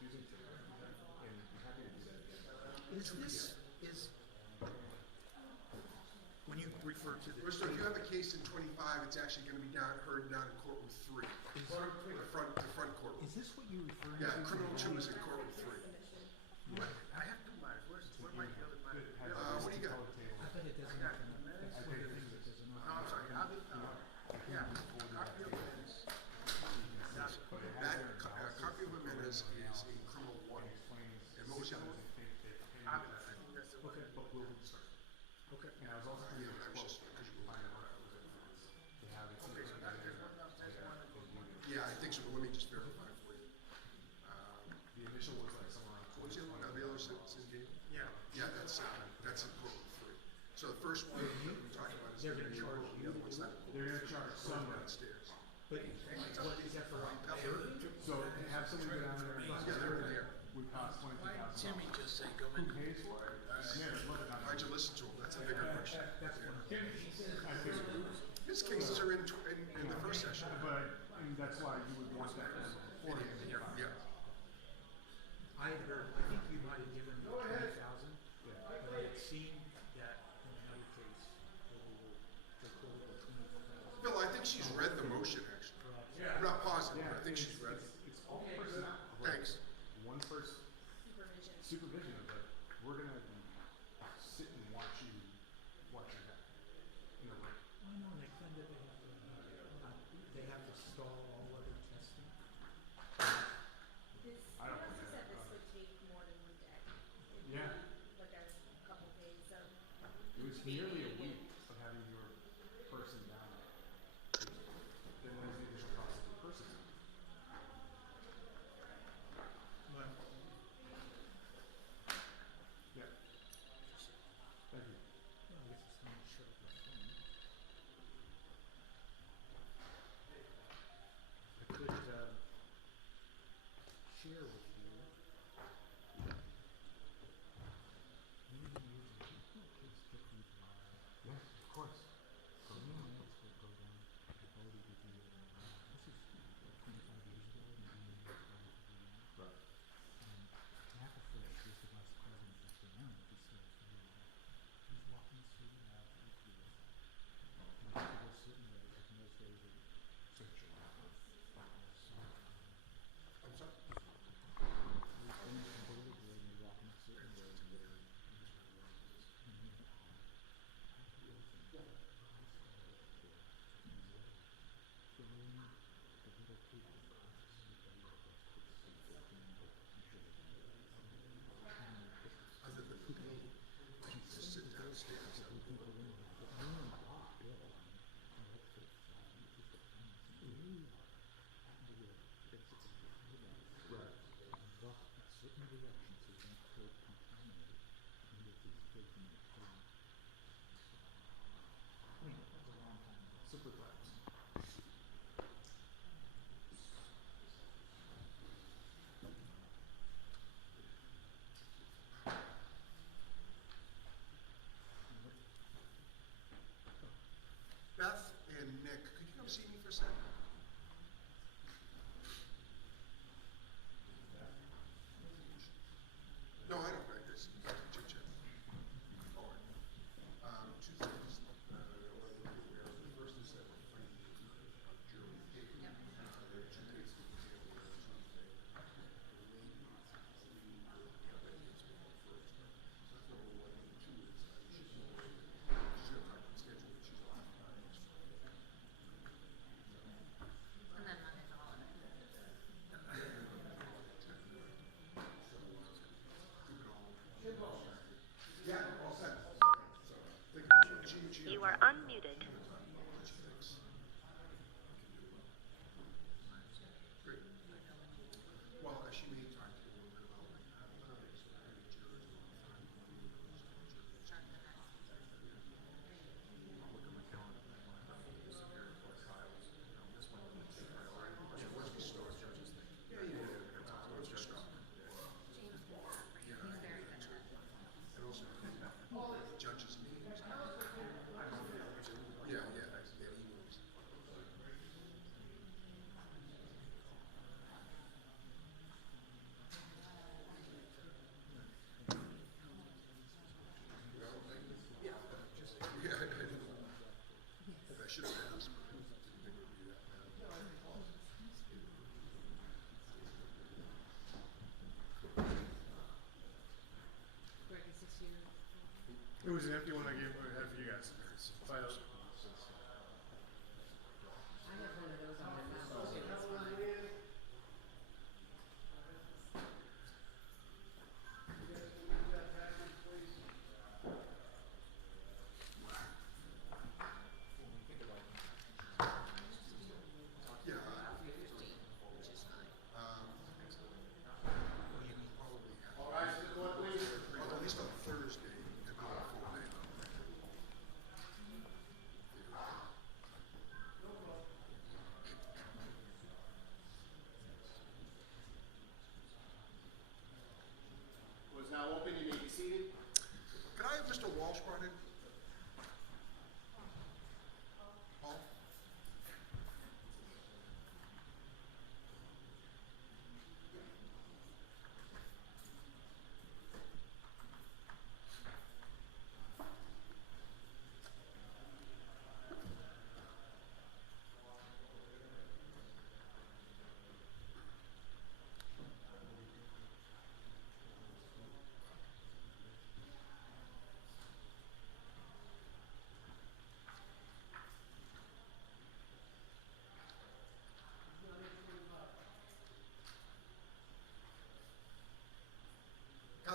accusing to, and be happy to do that. When you refer to the... So if you have a case in 25, it's actually going to be heard down in courtroom 3. The front courtroom. Is this what you refer to? Yeah, criminal 2 is in courtroom 3. I have two matters. Where might the other matter? What do you got? I bet it doesn't got open up. the That's minutes. one of the things that doesn't open No, I'm up. sorry. Copy of the minutes. That copy of the minutes is in criminal 1. And what was the other one? I think that's the one. Okay. But we'll start. Okay. And I was also Yeah, thinking I was just because you find out what they have. Okay, so there's one that goes. Yeah, I think so, but let me just verify for you. The initial was like somewhere around What's the other one? The other says game? Yeah. Yeah, that's in courtroom 3. So the first one that we're talking about is They're gonna charge the you. other one's not. They're going to charge someone. Downstairs. But what is that for? So have someone go down there. Yeah, they're in there. We cost $22,000. Timmy just say go Who in. pays for it? Yeah, look at Why'd you listen to him? That's a bigger question. That's one of them. I figured. His cases are in the first session. But and that's why you would want that before you. Yeah. I had heard, I think you might have given me 20,000, but I had seen that in another case, they quoted 20,000. Bill, I think she's read the motion, actually. I'm not positive, but I think she's read it. It's all personnel. Thanks. One person supervision of it. We're gonna sit and watch you happen. You know, like I know, and they claim that they have to stall all other testing. This, I don't he also think said that- this would take more than one day. It'd Yeah. be like a couple days of. it was nearly a week of having your person down there. Then there's the additional cost of the person. Well, Yeah. Thank you. I guess it's not sure of the phone. I could share with you. Maybe using, please give me my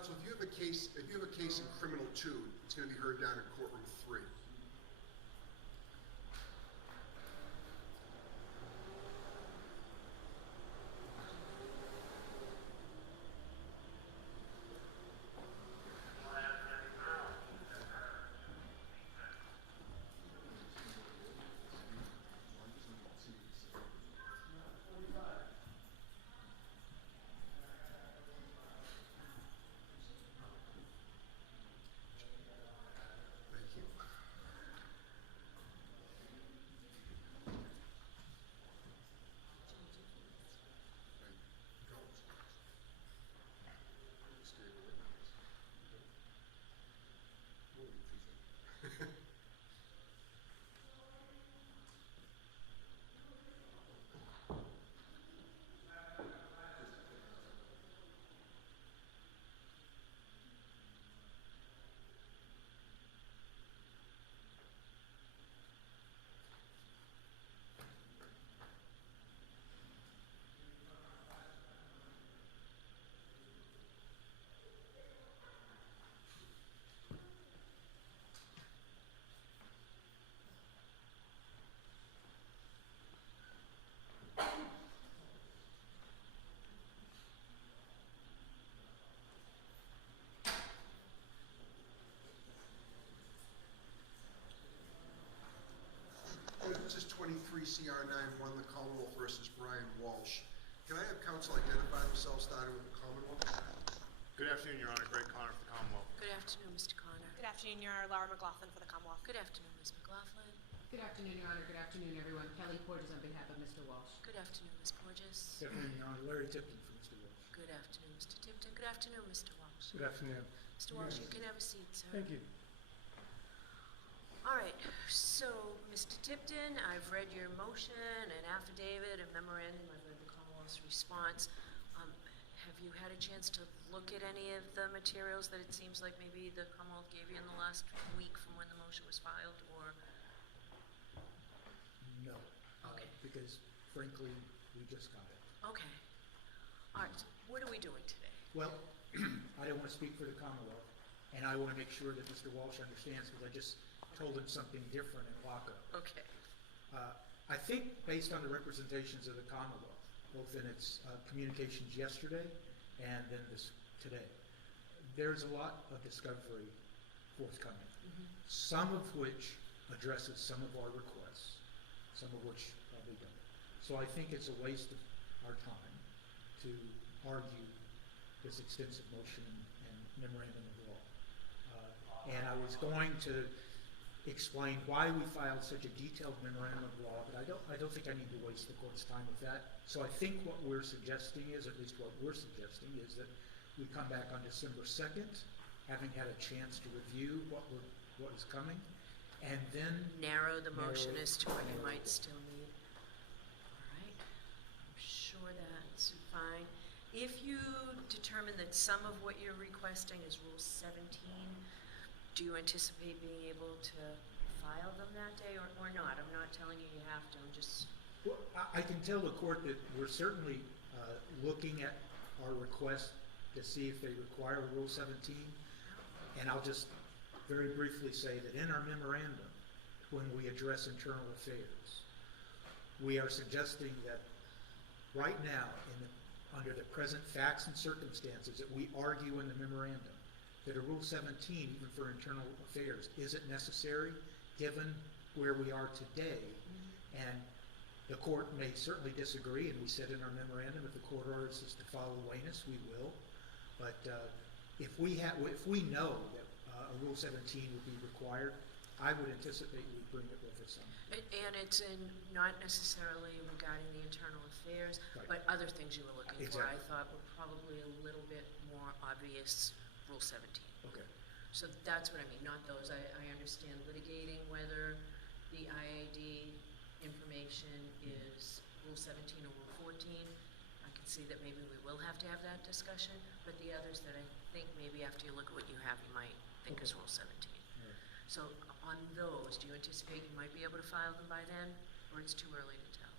Counsel, if you have a case in criminal 2, it's going to be heard down in courtroom 3. Thank you. This is 23 CR 91, the Commonwealth versus Brian Walshe. Can I have counsel identify themselves, starting with the Commonwealth? Good afternoon, Your Honor. Greg Connor for the Commonwealth. Good afternoon, Mr. Connor. Good afternoon, Your Honor. Laura McLaughlin for the Commonwealth. Good afternoon, Ms. McLaughlin. Good afternoon, Your Honor. Good afternoon, everyone. Kelly Porges on behalf of Mr. Walshe. Good afternoon, Ms. Porges. Good afternoon, Your Honor. Larry Tipton for Mr. Walsh. Good afternoon, Mr. Tipton. Good afternoon, Mr. Walsh. Good afternoon. Mr. Walsh, you can have a seat, sir. Thank you. All right, so, Mr. Tipton, I've read your motion, an affidavit, a memorandum, I've read the Commonwealth's response. Have you had a chance to look at any of the materials that it seems like maybe the Commonwealth gave you in the last week from when the motion was filed, or? No. Okay. Because frankly, we just got it. Okay. All right, so what are we doing today? Well, I don't want to speak for the Commonwealth, and I want to make sure that Mr. Walsh understands, because I just told him something different in lockup. Okay. I think based on the representations of the Commonwealth, both in its communications yesterday and then today, there's a lot of discovery forthcoming, some of which addresses some of our requests, some of which probably don't. So I think it's a waste of our time to argue this extensive motion and memorandum of law. And I was going to explain why we filed such a detailed memorandum of law, but I don't think I need to waste the court's time with that. So I think what we're suggesting is, at least what we're suggesting, is that we come back on December 2nd, having had a chance to review what is coming, and then Narrow the motion as to what you might still need. All right, I'm sure that's fine. If you determine that some of what you're requesting is Rule 17, do you anticipate being able to file them that day or not? I'm not telling you you have to, I'm just... Well, I can tell the court that we're certainly looking at our request to see if they require Rule 17. And I'll just very briefly say that in our memorandum, when we address internal affairs, we are suggesting that right now, under the present facts and circumstances that we argue in the memorandum, that a Rule 17, even for internal affairs, isn't necessary given where we are today. And the court may certainly disagree, and we said in our memorandum, if the court orders us to follow Wayness, we will. But if we know that a Rule 17 would be required, I would anticipate we'd bring it with us. And it's not necessarily regarding the internal affairs, Right. but other things you were looking for, I Exactly. thought were probably a little bit more obvious, Rule 17. Okay. So that's what I mean, not those. I understand litigating whether the IAD information is Rule 17 or Rule 14. I can see that maybe we will have to have that discussion, but the others that I think maybe after you look at what you have, you might think is Okay. Rule 17. All right. So on those, do you anticipate you might be able to file them by then, or it's too early to tell?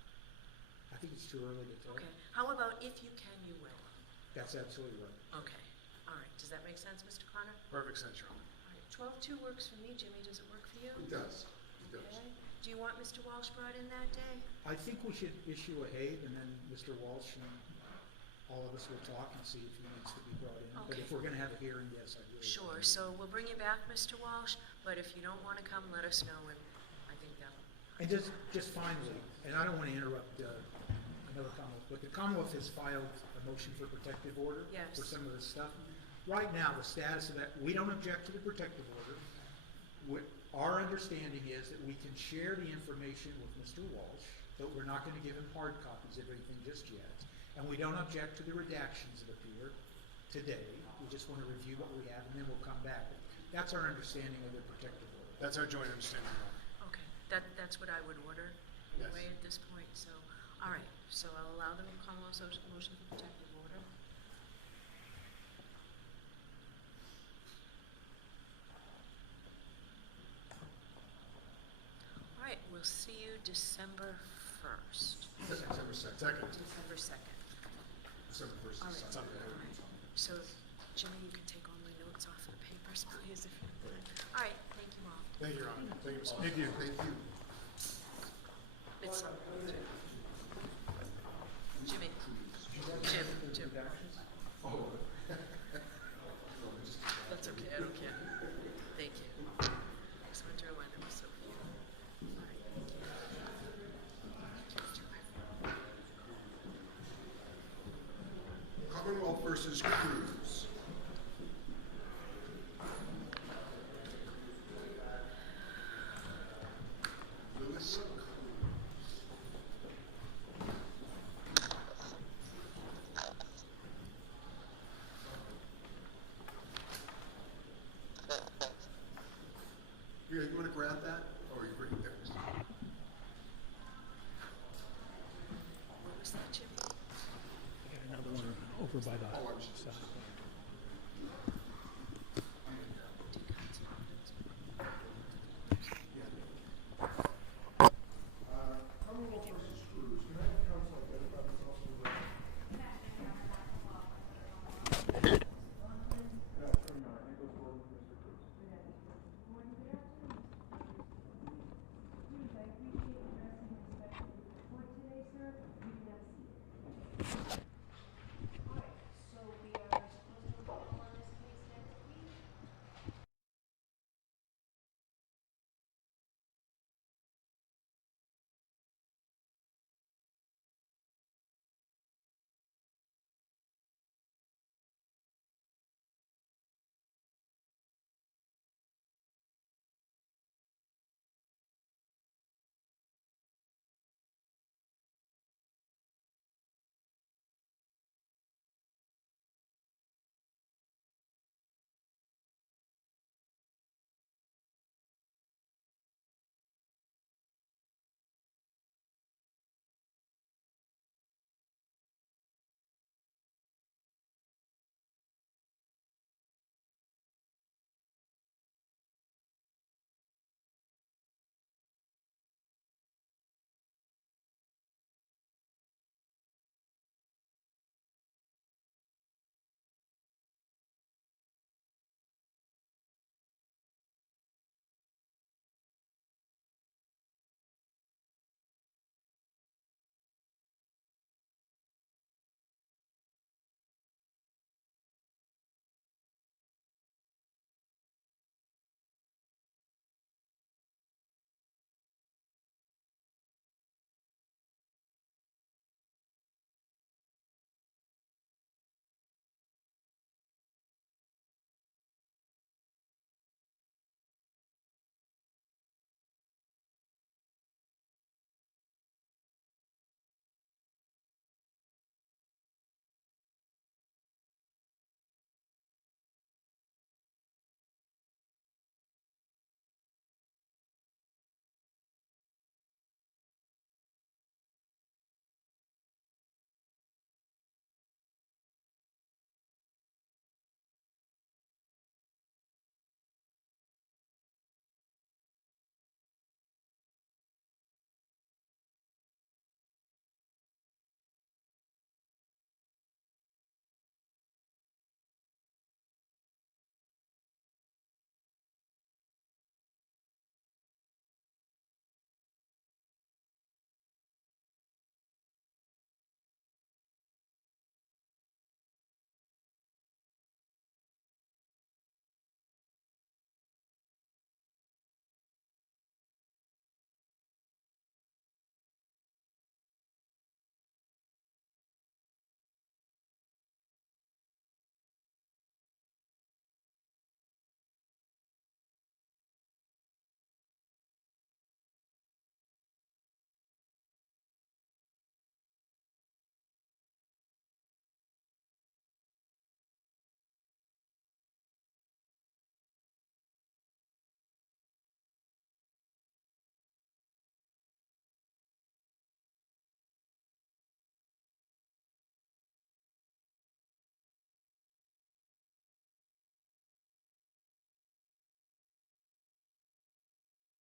I think it's too early to tell. Okay, how about if you can, you will? That's absolutely right. Okay, All right, does that make sense, Mr. Connor? Perfect sense, Your Honor. All right, 12-2 works for me. Jimmy, does it work for you? It does, it does. Okay. Do you want Mr. Walsh brought in that day? I think we should issue a HABE, and then Mr. Walsh and all of us will talk and see if he needs to be brought in. But Okay. if we're gonna have a hearing, yes, I will. Sure, so we'll bring you back, Mr. Walsh, but if you don't want to come, let us know, and I think that'll... And just finally, and I don't want to interrupt another Commonwealth, but the Commonwealth has filed a motion for protective order Yes. for some of this stuff. Right now, the status of that, we don't object to the protective order. Our understanding is that we can share the information with Mr. Walsh, but we're not going to give him hard copies of anything just yet. And we don't object to the redactions that appear today. We just want to review what we have, and then we'll come back. That's our understanding of the protective order. That's our joint understanding, Your Honor. Okay, that's what I would order anyway at this point, so, all right, so I'll allow the Commonwealth's motion for protective order. All right, we'll see you December 1st, December 2nd. Second. December 2nd. December 1st All is right, Sunday. all right. So, Jimmy, you can take all my notes off of the papers, please, if you would. All right, thank you all. Thank you, Your Honor. Thank you, Mr. Thank you. Thank you. It's, Jimmy, Jim. Oh. That's okay, I don't care. Thank you. Thanks, Hunter, I went, that was so cute. All right, thank you. Commonwealth versus Cruz. Lewis Cruz. Here, you want to grab that, or you bring it there? What was that, Jimmy? Another one over by the Oh, I was just. Commonwealth versus Cruz. Can I have counsel identify themselves for the record? That's 29. It goes forward with Mr. Cruz. Please, I appreciate addressing and respecting the court today, sir. You can have a seat.